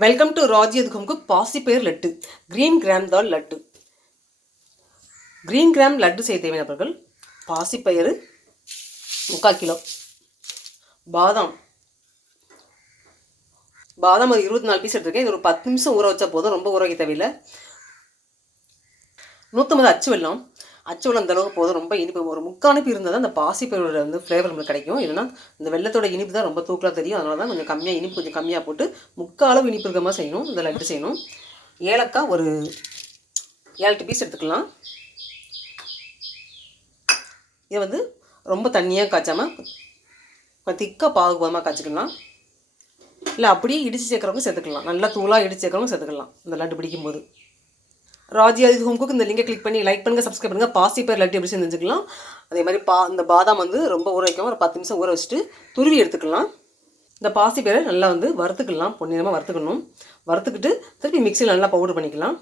Welcome to ராஜ்யத் ஹோம்க்கு பாசிப்பயிர் laddu green gram dal laddu green gram laddu செய்ய தேவையானவர்கள் பாசிப்பயிறு முக்கால் கிலோ பாதாம் பாதாம் ஒரு இருபத்தி நாலு பீஸ் எடுத்திருக்கேன். இது ஒரு பத்து நிமிஷம் ஊற வச்சா போதும். ரொம்ப ஊற வைக்க தேவையில்லை. நூற்றம்பது அச்சு வெல்லம். அச்சு அந்த அளவுக்கு போதும். ரொம்ப இனிப்பு. ஒரு முக்காணிப்பு இருந்தால் தான் அந்த பாசிப்பயிரோட வந்து ஃப்ளேவர் நம்மளுக்கு கிடைக்கும். இல்லைனா இந்த வெள்ளத்தோட இனிப்பு தான் ரொம்ப தூக்கலாக தெரியும். அதனால தான் கொஞ்சம் கம்மியாக இனிப்பு கொஞ்சம் கம்மியாக போட்டு முக்கால் அளவு இனிப்பு இருக்க மாதிரி செய்யணும். இந்த லட்டு செய்யணும். ஏலக்காய் ஒரு ஏழு பீஸ் எடுத்துக்கலாம். இதை வந்து ரொம்ப தண்ணியாக காய்ச்சாமல் திக்காக பாகுபாதமாக காய்ச்சிக்கலாம். இல்லை அப்படியே இடித்து சேர்க்குறவங்க சேர்த்துக்கலாம். நல்லா தூளாக இடித்து சேர்க்குறவங்க சேர்த்துக்கலாம். இந்த லட்டு பிடிக்கும்போது. ராஜ்யாதி ஹோம் குக் இந்த லிங்கை கிளிக் பண்ணி லைக் பண்ணுங்கள் சப்ஸ்கிரைப் பண்ணுங்கள் பாசி பேர் லட்டு எப்படி செஞ்சுக்கலாம். அதே மாதிரி பா இந்த பாதாம் வந்து ரொம்ப ஊற வைக்காம ஒரு பத்து நிமிஷம் ஊற வச்சுட்டு துருவி எடுத்துக்கலாம். இந்த பாசி பேரை நல்லா வந்து வறுத்துக்கலாம் பொன்னிறமாக வறுத்துக்கணும். வறுத்துக்கிட்டு திருப்பி மிக்சியில் நல்லா பவுடர் பண்ணிக்கலாம்.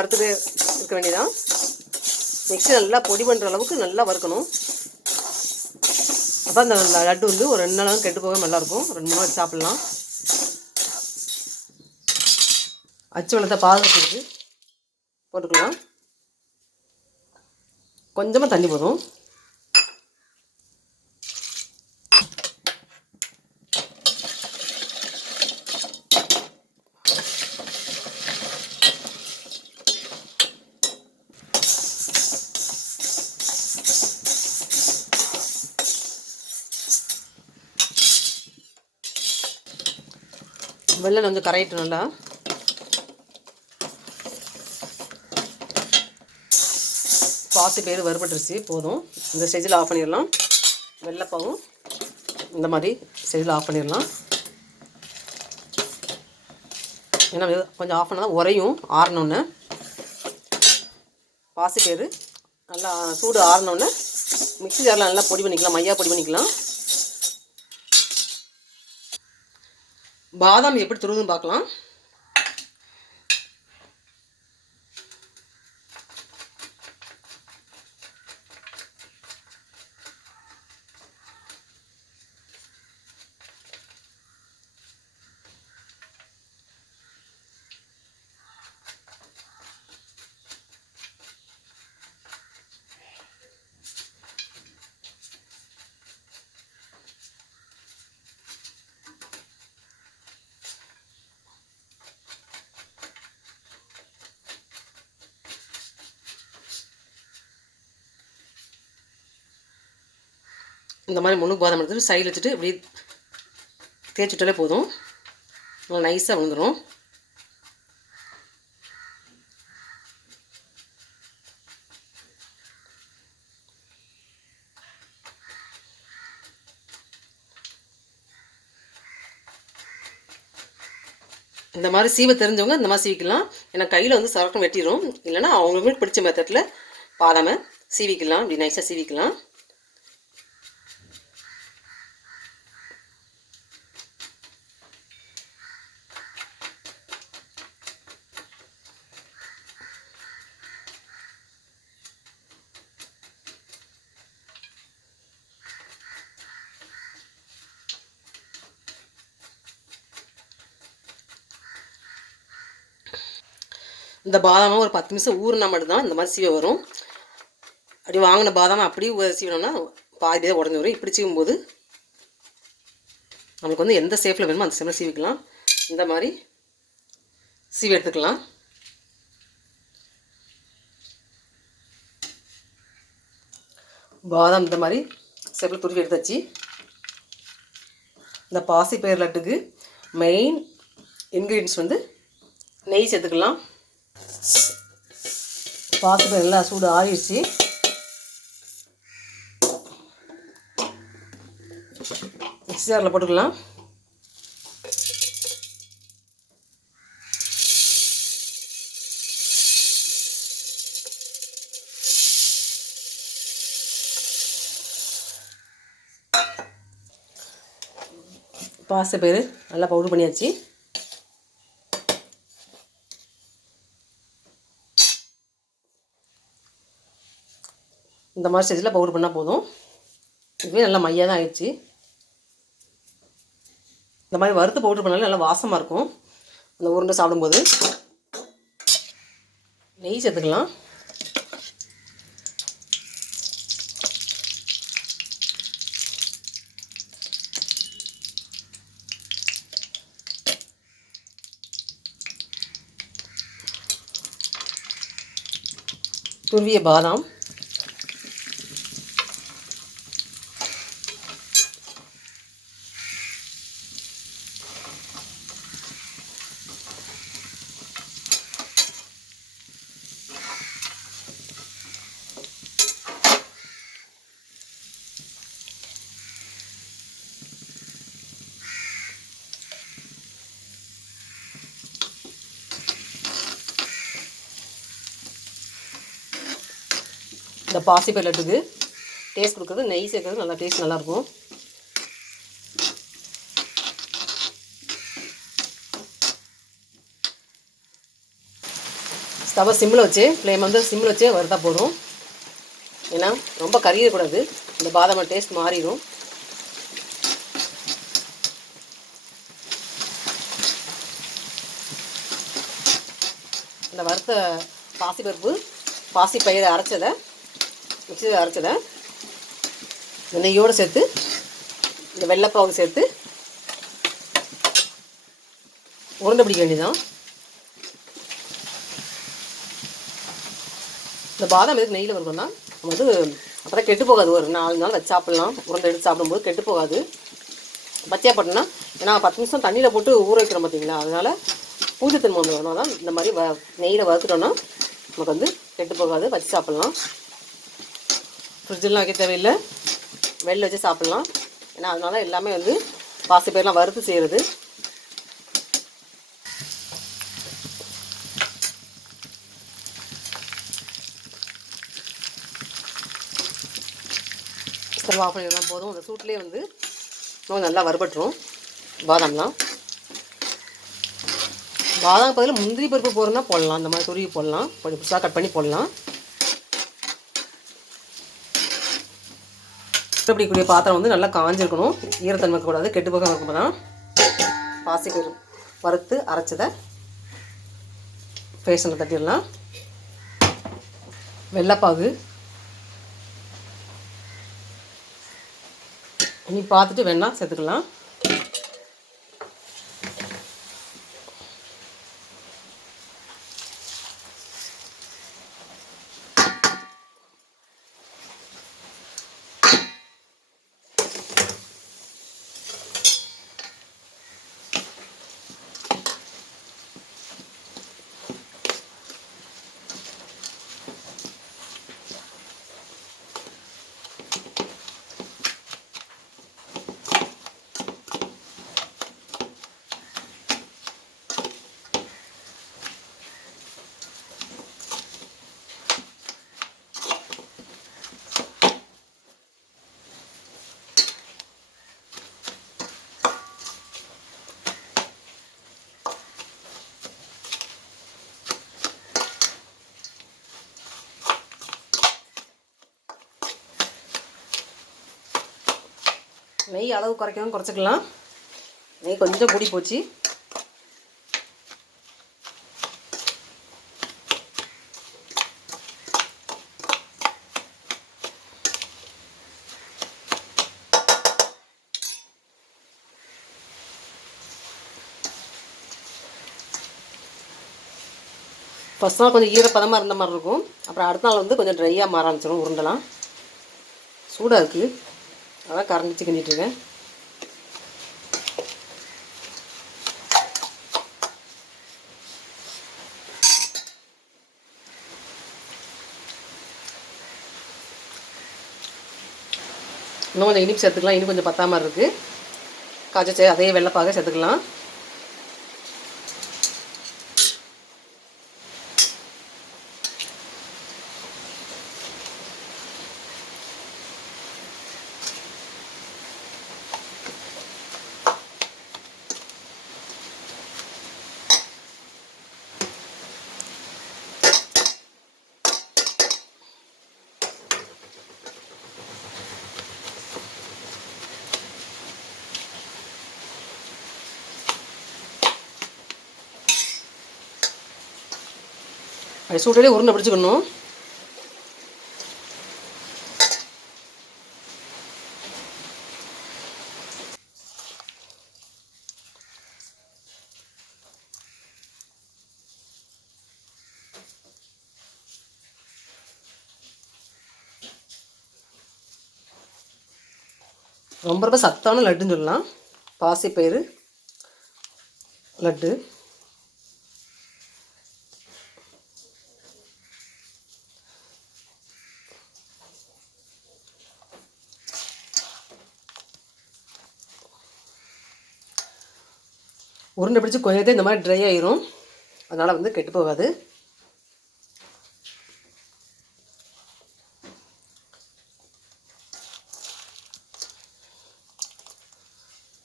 அப்படியே வறுத்துட்டு இருக்க வேண்டியதான் நெக்ஸ்ட்டு நல்லா பொடி பண்ணுற அளவுக்கு நல்லா வறுக்கணும். அப்போ அந்த லட்டு வந்து ஒரு ரெண்டு நாளும் கெட்டு போக நல்லாயிருக்கும் ரெண்டு மூணு நாள் சாப்பிட்லாம். அச்சு வெள்ளத்தை பாதுகாத்துக்கு போட்டுக்கலாம். கொஞ்சமாக தண்ணி போதும். வெள்ளம் கொஞ்சம் கரையிட்டு நல்லா பாசி பேர் வறுபட்டுருச்சு போதும். இந்த ஸ்டேஜில் ஆஃப் பண்ணிடலாம். வெள்ளைப்பாவும் இந்த மாதிரி ஸ்டேஜில் ஆஃப் பண்ணிடலாம். ஏன்னா கொஞ்சம் ஆஃப் பண்ணால் உரையும் ஆறணுன்னு பாசி பேர் நல்லா சூடு ஆறினோன்னே மிக்ஸி ஜாரில் நல்லா பொடி பண்ணிக்கலாம் மையா பொடி பண்ணிக்கலாம். பாதாம் எப்படி துருதுன்னு பார்க்கலாம். இந்த மாதிரி முழு பாதாம் எடுத்துட்டு சைடில் வச்சுட்டு இப்படி தேய்ச்சிட்டாலே போதும். நல்லா நைஸாக விழுந்துடும் இந்த மாதிரி சீவை தெரிஞ்சவங்க இந்த மாதிரி சீவிக்கலாம். ஏன்னா கையில் வந்து சரக்கம் வெட்டிடும் இல்லைன்னா அவங்களுக்கு பிடிச்ச மெத்தடில் பாதாமல் சீவிக்கலாம். இப்படி நைஸாக சீவிக்கலாம். இந்த பாதாமும் ஒரு பத்து நிமிஷம் ஊறினா மட்டும்தான் இந்த மாதிரி சீவை வரும். அப்படி வாங்கின பாதாம் அப்படியே சீவனோம்னா பாதி தான் உடஞ்சி வரும். இப்படி சீவும்போது நமக்கு வந்து எந்த சேஃபில் வேணுமோ அந்த சேஃபில் சீவிக்கலாம். இந்த மாதிரி சீவி எடுத்துக்கலாம். பாதாம் இந்த மாதிரி சேஃபில் துருவி எடுத்தாச்சு. இந்த பாசி பயிர் லட்டுக்கு மெயின் இன்க்ரீடியன்ஸ் வந்து நெய் சேர்த்துக்கலாம். பார்த்துட்டு நல்லா சூடு ஆயிடுச்சு மிக்ஸி ஜாரில் போட்டுக்கலாம். பாச நல்லா பவுடர் பண்ணியாச்சு. இந்த மாதிரி ஸ்டேஜில் பவுடர் பண்ணால் போதும். இதுவே நல்லா மையாக தான் ஆயிடுச்சு. இந்த மாதிரி வறுத்து பவுடர் பண்ணாலும் நல்லா வாசமாக இருக்கும். அந்த உருண்டை சாப்பிடும்போது. நெய் சேர்த்துக்கலாம். துருவிய பாதாம். இந்த பாசிப்பயிர் லட்டுக்கு டேஸ்ட் கொடுக்குறது நெய் சேர்க்கறது நல்லா டேஸ்ட் நல்லாயிருக்கும். ஸ்டவை சிம்மில் வச்சு ஃப்ளேம் வந்து சிம்மில் வச்சே வறுத்தா போதும். ஏன்னா ரொம்ப கறியக்கூடாது இந்த பாதாம டேஸ்ட் மாறிடும். இந்த வறுத்த பாசிப்பருப்பு பாசிப்பயிரை அரைச்சதை மிக்சியில் அரைச்சிடேன் இந்த நெய்யோடு சேர்த்து இந்த வெள்ளைப்பாவு சேர்த்து உருண்டை பிடிக்க வேண்டியதான் இந்த பாதாம் எதுக்கு நெய்யில் வருவோம்னா நம்ம வந்து அப்புறம் கெட்டு போகாது. ஒரு நாலு நாள் வச்சு சாப்பிட்லாம். உருண்டை எடுத்து சாப்பிடும்போது கெட்டு போகாது. பச்சையாக போட்டோம்னா ஏன்னா பத்து நிமிஷம் தண்ணியில் போட்டு ஊற வைக்கிறோம் பார்த்தீங்களா அதனால் பூஜை தன்மை வேணும் தான் இந்த மாதிரி வ நெய்யில் வறுத்துட்டோம்னா நமக்கு வந்து கெட்டு போகாது. வச்சு சாப்பிட்லாம். ஃப்ரிட்ஜெலாம் வைக்க தேவையில்லை. வெளில வச்சு சாப்பிட்லாம். ஏன்னா அதனால எல்லாமே வந்து பாசி பேர்லாம் வறுத்து செய்கிறது ஸ்டவ் பண்ணிடலாம் போதும். அந்த சூட்லேயே வந்து இன்னும் நல்லா வறுபட்டுரும். பாதாம்லாம். பாதாம் பதில் முந்திரி பருப்பு போடுறதுனா போடலாம். அந்த மாதிரி துருவி போடலாம். கொஞ்சம் புதுசாக கட் பண்ணி போடலாம். பிடிக்கக்கூடிய பாத்திரம் வந்து நல்லா காஞ்சிருக்கணும். ஈரத்தன்மை கூடாது கெட்டு போக இருக்கும் தான் பாசிக்கு வறுத்து அரைச்சதை பேசனில் தட்டிடலாம். வெள்ளைப்பாகு. இனி பார்த்துட்டு வேணால் சேர்த்துக்கலாம். நெய் அளவு குறைக்கவும் குறைச்சிக்கலாம். நெய் கொஞ்சம் கூடி போச்சு. ஃபஸ்ட் நாள் கொஞ்சம் ஈரப்பதமாக இருந்த மாதிரி இருக்கும். அப்புறம் அடுத்த நாள் வந்து கொஞ்சம் ட்ரையாக மாற ஆரம்பிச்சிடும் உருண்டெல்லாம். சூடாக இருக்குது அதான் கரண்டிச்சு கிண்டிட்டுருக்கேன் இன்னும் கொஞ்சம் இனிப்பு சேர்த்துக்கலாம். இனி கொஞ்சம் பத்தாமல் இருக்குது காய்ச்சி அதே வெள்ளைப்பாக சேர்த்துக்கலாம். அது சூட்டிலே உருண்டை பிடிச்சிக்கணும். ரொம்ப ரொம்ப சத்தான லட்டுன்னு சொல்லலாம். பாசிப்பயிறு லட்டு. உருண்டை பிடிச்சி கொஞ்சம் இந்த மாதிரி ட்ரை ஆயிரும். அதனால் வந்து கெட்டு போகாது.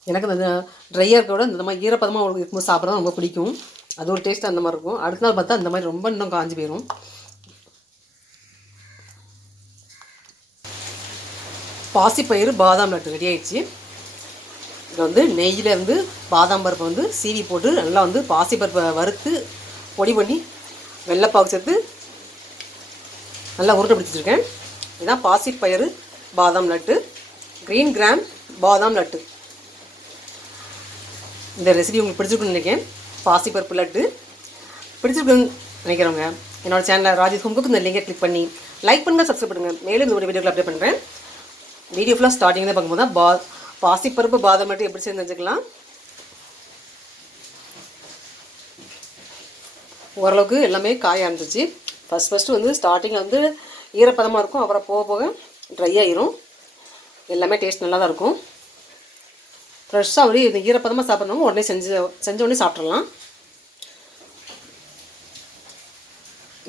எனக்கு அந்த ட்ரையாக இருக்க விட இந்த மாதிரி ஈரப்பதமாக இருக்கும்போது சாப்பிட ரொம்ப பிடிக்கும். அது ஒரு டேஸ்ட் அந்த மாதிரி இருக்கும். அடுத்த நாள் பார்த்தா அந்த மாதிரி ரொம்ப இன்னும் காஞ்சி போயிடும் பாசிப்பயிறு பாதாம் லட்டு ரெடி ஆயிடுச்சு. இதில் வந்து நெய்யில் வந்து பாதாம் பருப்பை வந்து சீவி போட்டு நல்லா வந்து பாசி பருப்பை வறுத்து பொடி பண்ணி வெள்ளைப்பாவு சேர்த்து நல்லா உருண்டை பிடிச்சிருக்கேன் இதுதான் பாசிப்பயிறு பாதாம் லட்டு க்ரீன் கிராம் பாதாம் லட்டு இந்த ரெசிபி உங்களுக்கு பிடிச்சிருக்குன்னு நினைக்கிறேன். பாசிப்பருப்பு லட்டு. பிடிச்சிருக்குன்னு நினைக்கிறவங்க என்னோட சேனலில் ராஜேஷ் ஹோம்க்கு இந்த லிங்கை கிளிக் பண்ணி லைக் பண்ணுங்கள் சப்ஸ்கிரைப் பண்ணுங்கள் மேலும் இந்த ஒரு வீடியோவில் அப்டேட் பண்ணுறேன் வீடியோ ஃபுல்லாக ஸ்டார்டிங்கில் பார்க்கும்போது தான் பா பாசிப்பருப்பு பாதாம் மட்டும் எப்படி செஞ்சுக்கலாம் ஓரளவுக்கு எல்லாமே காய ஆரம்பிச்சிச்சு ஃபஸ்ட் ஃபஸ்ட்டு வந்து ஸ்டார்டிங்கில் வந்து ஈரப்பதமாக இருக்கும். அப்புறம் போக போக ட்ரை ஆயிரும். எல்லாமே டேஸ்ட் நல்லா தான் இருக்கும். ஃப்ரெஷ்ஷாக ஒரு இந்த ஈரப்பதமாக சாப்பிட்றவங்க உடனே செஞ்சு செஞ்ச உடனே சாப்பிட்றலாம்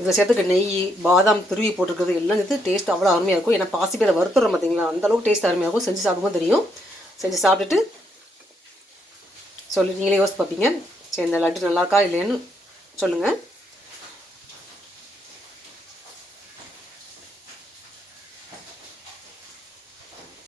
இதை சேர்த்துக்க நெய் பாதாம் துருவி போட்டிருக்கிறது எல்லாம் சேர்த்து டேஸ்ட் அவ்வளோ அருமையாக இருக்கும். ஏன்னா பாசிப்பேரை வறுத்துறோம் பார்த்தீங்களா அந்த அளவுக்கு டேஸ்ட் அருமையாக இருக்கும் செஞ்சு சாப்பிடும்போது தெரியும். செஞ்சு சாப்பிட்டுட்டு சொல்லி நீங்களே யோசிச்சு பார்ப்பீங்க. சரி இந்த லட்டு நல்லா இருக்கா இல்லைன்னு சொல்லுங்கள்